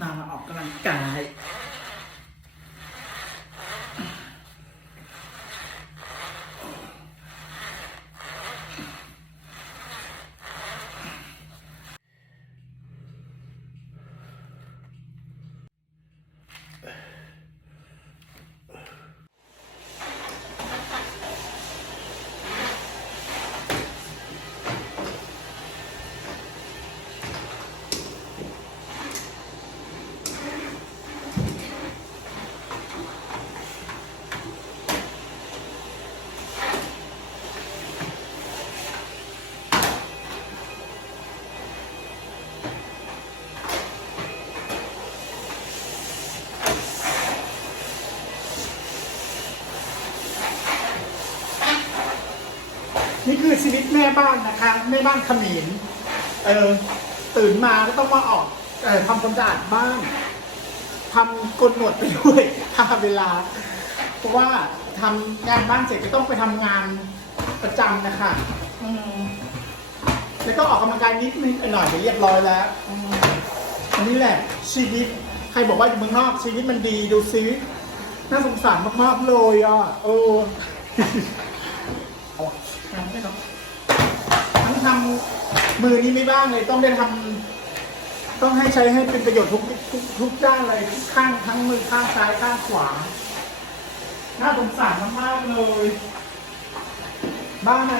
มามาออกกำลังกาย นี่คือชีวิตแม่บ้านนะคะแม่บ้านขมรเออตื่นมาก็ต้องมาออกเออทำความสะอาดบ้านทำกลหนวดไปด้วยพาเวลา เพราะว่าทำงานบ้านเสร็จก็ต้องไปทำงานประจำนะคะอืมแล้วก็ออกกำลังกายนิดนึงหน่อยไปเรียบร้อยแล้วอืมอันนี้แหละชีวิตใครบอกว่าอยู่เมืองนอกชีวิตมันดีดูซิน่าสงสารมากๆเลยอะเออ เอาทำไม่เนาะ ทำมือนี้ไม่บ้างเลยต้องได้ทำต้องให้ใช้ให้เป็นประโยชน์ทุกทุกทุกด้านเลยทุกข้างทั้งมือข้างซ้ายข้างขวา น่าสงสารมากๆเลย บ้าไหม